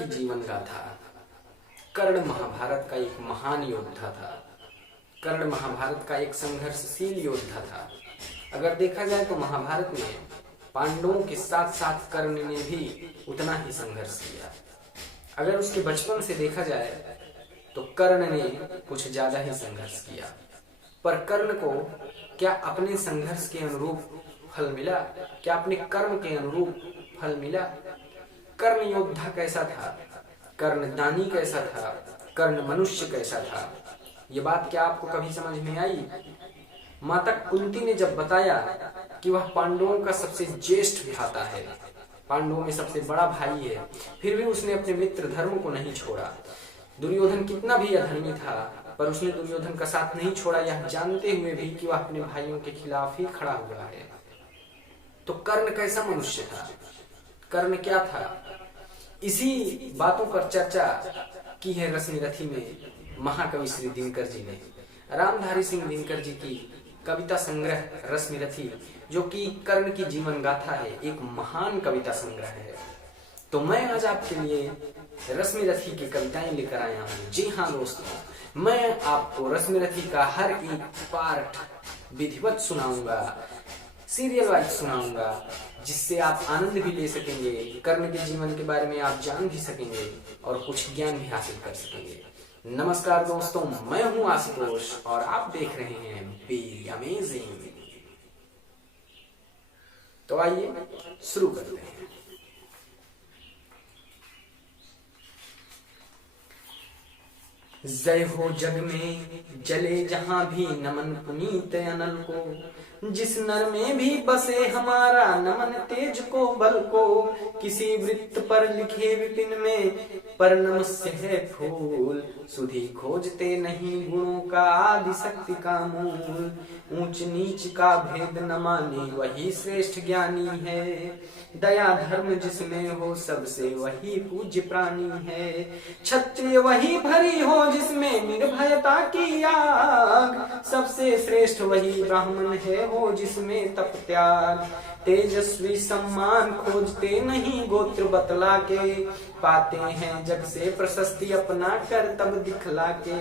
की जीवन गाथा। कर्ण महाभारत का एक महान योद्धा था। कर्ण महाभारत का एक संघर्षशील योद्धा था। अगर देखा जाए तो महाभारत में पांडवों के साथ साथ कर्ण ने भी उतना ही संघर्ष किया। अगर उसके बचपन से देखा जाए तो कर्ण ने कुछ ज्यादा ही संघर्ष किया, पर कर्ण को क्या अपने संघर्ष के अनुरूप फल मिला? क्या अपने कर्म के अनुरूप फल मिला? कर्ण योद्धा कैसा था? कर्ण दानी कैसा था? कर्ण मनुष्य कैसा था? ये बात क्या आपको कभी समझ में आई? माता कुंती ने जब बताया कि वह पांडवों का सबसे ज्येष्ठ भ्राता है, पांडवों में सबसे बड़ा भाई है, फिर भी उसने अपने मित्र धर्म को नहीं छोड़ा। दुर्योधन कितना भी अधर्मी था, पर उसने दुर्योधन का साथ नहीं छोड़ा, यह जानते हुए भी कि वह अपने भाइयों के खिलाफ ही खड़ा हुआ है। तो कर्ण कैसा मनुष्य था? कर्ण क्या था? इसी बातों पर चर्चा की है रश्मिरथी में महाकवि श्री दिनकर जी ने। रामधारी सिंह दिनकर जी की कविता संग्रह रश्मिरथी, जो कि कर्ण की जीवन गाथा है, एक महान कविता संग्रह है। तो मैं आज आपके लिए रश्मिरथी की कविताएं लेकर आया हूँ। जी हाँ दोस्तों, मैं आपको रश्मिरथी का हर एक पार्ट विधिवत सुनाऊंगा, सीरियल वाइज सुनाऊंगा, जिससे आप आनंद भी ले सकेंगे, कर्ण के जीवन के बारे में आप जान भी सकेंगे और कुछ ज्ञान भी हासिल कर सकेंगे। नमस्कार दोस्तों, मैं हूं आशुतोष और आप देख रहे हैं बी अमेजिंग। तो आइए शुरू करते हैं। जय हो जग में जले जहां भी नमन पुनीत अनल को, जिस नर में भी बसे हमारा नमन तेज को बल को, किसी वृत्त पर लिखे विपिन में पर नमस्य है फूल, सुधि खोजते नहीं गुणों का आदि शक्ति का मूल, ऊंच नीच का भेद न माने वही श्रेष्ठ ज्ञानी है, दया धर्म जिसमें हो सबसे वही पूज्य प्राणी है, क्षत्रिय वही भरी हो जिसमें निर्भयता की आग, सबसे श्रेष्ठ वही ब्राह्मण है हो जिसमें तप त्याग, तेजस्वी सम्मान खोजते नहीं गोत्र बतला के, पाते हैं जग से प्रशस्ति अपना कर तब दिखला के,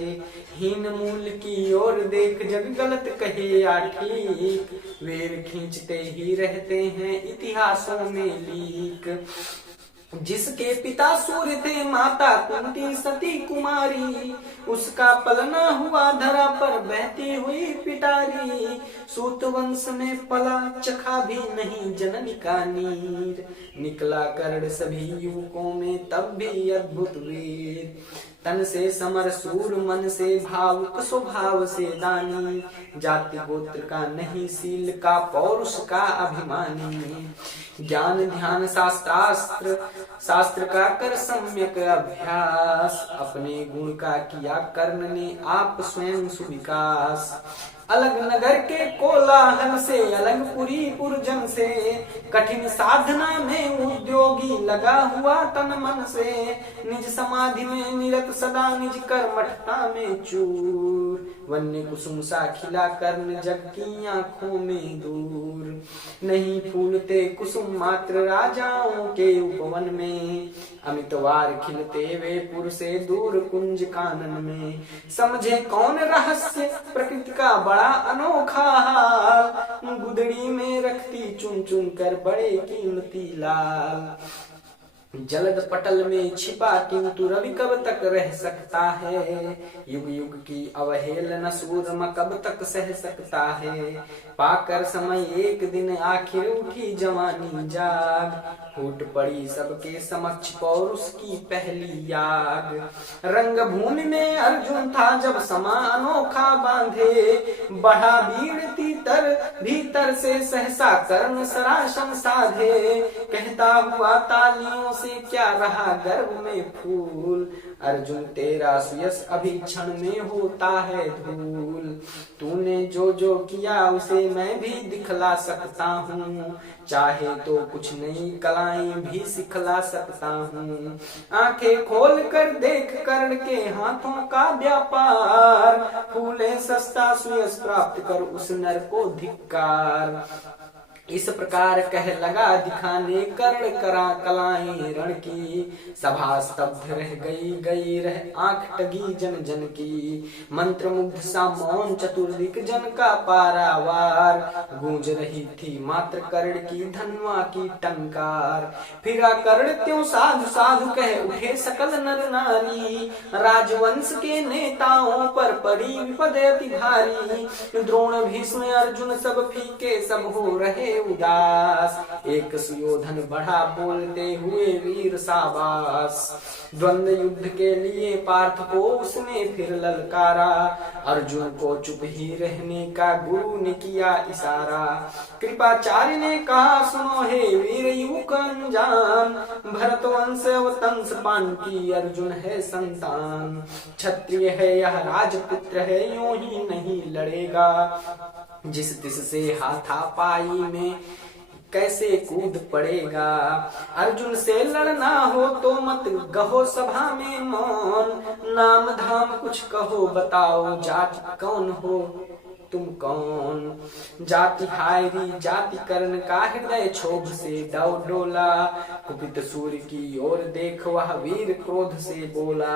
हीन मूल की ओर देख जग गलत कहे या ठीक, वेर खींचते ही रहते हैं इतिहासों में लीक, जिसके पिता सूर्य थे माता कुंती सती कुमारी, उसका पलना हुआ धरा पर बहती हुई पिटारी, सूत वंश में पला चखा भी नहीं जननी का नीर, निकला कर्ण सभी युवकों में तब भी अद्भुत वीर, तन से समर सूर मन से भावुक स्वभाव से दानी, जाति गोत्र का नहीं सील का पौरुष का अभिमानी, ज्ञान ध्यान शास्त्र शास्त्र का कर सम्यक अभ्यास, अपने गुण का किया कर्ण ने आप स्वयं सुविकास, अलग नगर के कोलाहल से अलग पुरी पुरजन से, कठिन साधना में उद्योगी लगा हुआ तन मन से, निज समाधि में निरत सदा निज कर्मठता में चूर, वन्य कुसुम सा खिला कर्ण जग की आंखों में दूर, नहीं फूलते कुसुम मात्र राजाओं के उपवन में, अमितवार खिलते वे पुर से दूर कुंज कानन में, समझे कौन रहस्य प्रकृति का बड़ा अनोखा हाल, गुदड़ी में रखती चुन चुन कर बड़े कीमती लाल, जलद पटल में छिपा किंतु रवि कब तक रह सकता है, युग युग की अवहेलना सूरमा कब तक सह सकता है, पाकर समय एक दिन आखिर उठी जवानी जाग, फूट पड़ी सबके समक्ष पौरुष की पहली आग, रंग भूमि में अर्जुन था जब समा अनोखा बांधे, बढ़ा भीड़ तीतर भीतर से सहसा कर्ण सरासन साधे, कहता हुआ तालियों से क्या रहा गर्भ में फूल, अर्जुन तेरा सुयश अभी क्षण में होता है धूल, तूने जो जो किया उसे मैं भी दिखला सकता हूँ, चाहे तो कुछ नई कलाएं भी सिखला सकता हूँ, आंखें खोल कर देख कर्ण के हाथों का व्यापार, फूले सस्ता सुयश प्राप्त कर उस नर को धिक्कार, इस प्रकार कह लगा दिखाने कर्ण करा कलाएं रण की। सभा स्तब्ध रह गई रह आंख टगी जन जन की। मंत्र मुग्ध सा मौन चतुर्दिक जन का पारावार। गूंज रही थी मात्र कर्ण की धनवा की टंकार। फिरा कर्ण त्यों साधु साधु कह उठे सकल नर नारी। राजवंश के नेताओं पर पड़ी विपद अति भारी। द्रोण भीष्म अर्जुन सब फीके सब हो रहे उदास। एक सुयोधन बढ़ा बोलते हुए वीर शाबाश। द्वंद्व युद्ध के लिए पार्थ को उसने फिर ललकारा। अर्जुन को चुप ही रहने का गुरु ने किया इशारा। कृपाचार्य ने कहा सुनो हे वीर युवक अनजान। भरतवंश वंश पांडु की अर्जुन है संतान। क्षत्रिय है यह राजपुत्र है यूं ही नहीं लड़ेगा। जिस तिस से हाथापाई में कैसे कूद पड़ेगा। अर्जुन से लड़ना हो तो मत गहो सभा में मौन। नाम धाम कुछ कहो बताओ जाति कौन हो तुम कौन। जाति हायरी जाति कर्ण का हृदय क्षोभ से डोला। कुपित सूर्य की ओर देख वह वीर क्रोध से बोला।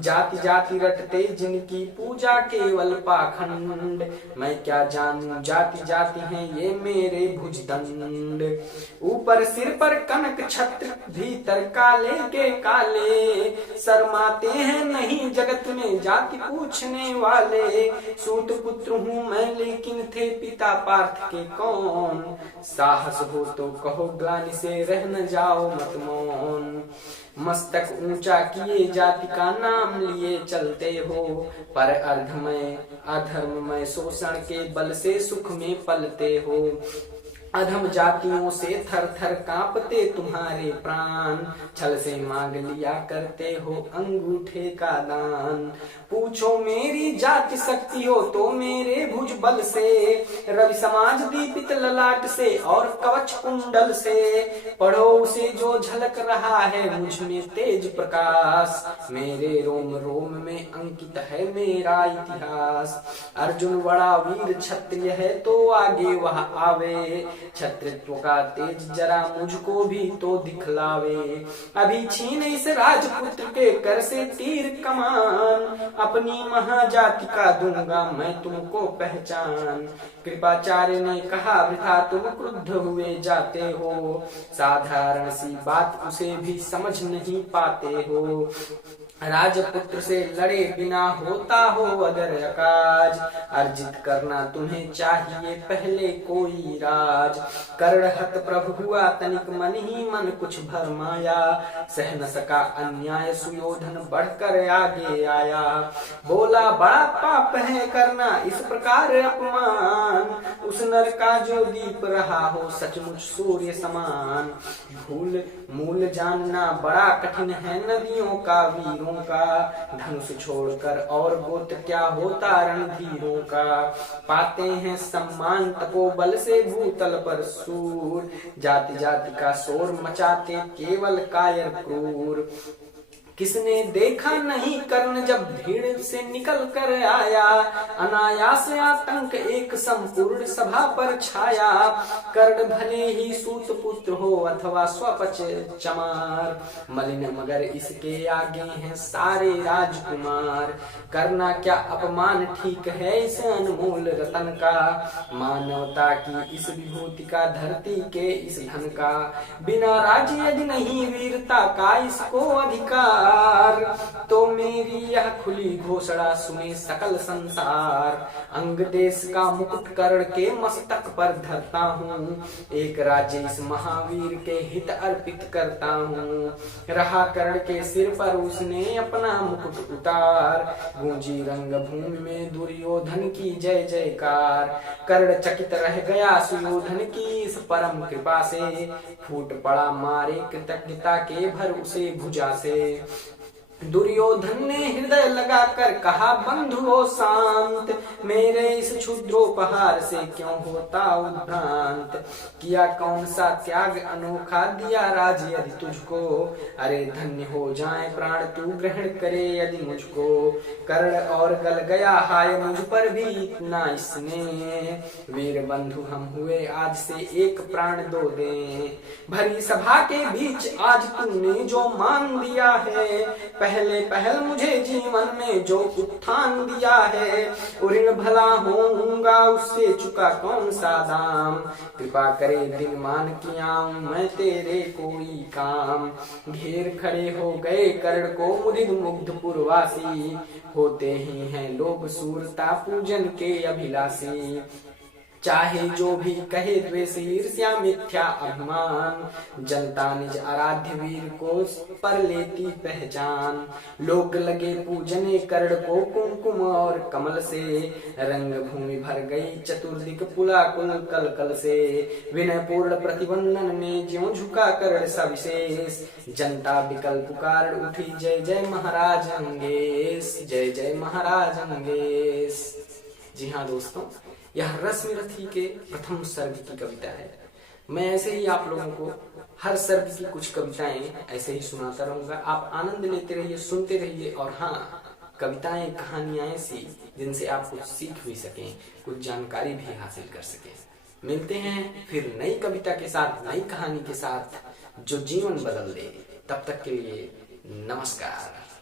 जाति जाति रटते जिनकी पूजा केवल पाखंड। मैं क्या जानूं जाति जाति हैं ये मेरे भुजदंड। ऊपर सिर पर कनक छत्र भीतर काले के काले। शर्माते हैं नहीं जगत में जाति पूछने वाले। सूत पुत्र हूँ मैं लेकिन थे पिता पार्थ के कौन। साहस हो तो कहो ग्लानि से रह न जाओ मत मौन। मस्तक ऊंचा किए जाति का नाम लिए चलते हो। पर अधर्ममय शोषण के बल से सुख में पलते हो। अधम जातियों से थर थर कांपते तुम्हारे प्राण। छल से मांग लिया करते हो अंगूठे का दान। पूछो मेरी जाति शक्ति हो तो मेरे भुज बल से। रवि समाज दीपित ललाट से और कवच कुंडल से। पढ़ो उसे जो झलक रहा है मुझ में तेज प्रकाश। मेरे रोम रोम में अंकित है मेरा इतिहास। अर्जुन बड़ा वीर क्षत्रिय है तो आगे वह आवे। क्षत्रित्व का तेज जरा मुझको भी तो दिखलावे। अभी छीन इस राजपुत्र के कर से तीर कमान। अपनी महाजाति का दूंगा मैं तुमको पहचान। कृपाचार्य ने कहा वृथा तुम क्रुद्ध हुए जाते हो। साधारण सी बात उसे भी समझ नहीं पाते हो। राजपुत्र से लड़े बिना होता हो अगर अकाज। अर्जित करना तुम्हें चाहिए पहले कोई राज। कर्णहत प्रभु हुआ तनिक मन ही मन कुछ भरमाया। सह न सका अन्याय सुयोधन बढ़कर आगे आया। बोला बड़ा पाप है करना इस प्रकार अपमान। उस नर का जो दीप रहा हो सचमुच सूर्य समान। भूल मूल जानना बड़ा कठिन है नदियों का वीरों का। धनुष छोड़कर और गोत्र क्या होता रणधीरों का। पाते हैं सम्मान तपोबल से भूतल पर सूर। जाति जाति का शोर मचाते केवल कायर क्रूर। किसने देखा नहीं कर्ण जब भीड़ से निकल कर आया। अनायास आतंक एक संपूर्ण सभा पर छाया। कर्ण भले ही सूत पुत्र हो अथवा स्वपच चमार। मलिन मगर इसके आगे हैं सारे राजकुमार। करना क्या अपमान ठीक है इस अनमोल रतन का। मानवता की इस विभूति का धरती के इस धन का। बिना राज्य यदि नहीं वीरता का इसको अधिकार। तो मेरी यह खुली घोषणा सुने सकल संसार। अंग देश का मुकुट कर्ण के मस्तक पर धरता हूँ। एक राज्य इस महावीर के हित अर्पित करता हूँ। रहा कर्ण के सिर पर उसने अपना मुकुट उतार। गूंजी रंग भूमि में दुर्योधन की जय जयकार। कर्ण चकित रह गया सुयोधन की इस परम कृपा से। फूट पड़ा मारे कृतज्ञता के भर उसे भुजा से। दुर्योधन ने हृदय लगाकर कहा, बंधुओं शांत, मेरे इस क्षुद्रोपहार से क्यों होता उद्भ्रांत। किया कौन सा त्याग अनोखा, दिया राज यदि तुझको, अरे धन्य हो जाए प्राण तू ग्रहण करे यदि मुझको। कर्ण और गल गया हाय मुझ पर भी इतना इसने, वीर बंधु हम हुए आज से एक प्राण दो दें। भरी सभा के बीच आज तूने जो मान दिया है, पहले पहल मुझे जीवन में जो उत्थान दिया है, ऋण भला होऊंगा उससे चुका कौन सा दाम। कृपा करे दिन मान किया मैं तेरे कोई काम। घेर खड़े हो गए कर्ण को मुदित मुग्ध पुरवासी, होते ही हैं लोभ सूरता पूजन के अभिलाषी। चाहे जो भी कहे द्वेष ईर्ष्या मिथ्या अभिमान, जनता निज आराध्य वीर को पर लेती पहचान। लोग लगे पूजने कर्ण को कुमकुम और कमल से, रंग भूमि भर गई चतुर्दिक पुलाकुल कल कल से। विनय पूर्ण प्रतिबंधन में ज्यों झुका कर्ण सविशेष, जनता विकल पुकार उठी जय जय महाराज अंगेश, जय जय महाराज अंगेश। जी हाँ दोस्तों, यह रश्मिरथी के प्रथम सर्ग की कविता है। मैं ऐसे ही आप लोगों को हर सर्ग की कुछ कविताएं ऐसे ही सुनाता रहूंगा। आप आनंद लेते रहिए, सुनते रहिए, और हाँ, कविताएं कहानियां ऐसी जिनसे आप कुछ सीख भी सकें, कुछ जानकारी भी हासिल कर सकें। मिलते हैं फिर नई कविता के साथ, नई कहानी के साथ जो जीवन बदल दे। तब तक के लिए नमस्कार।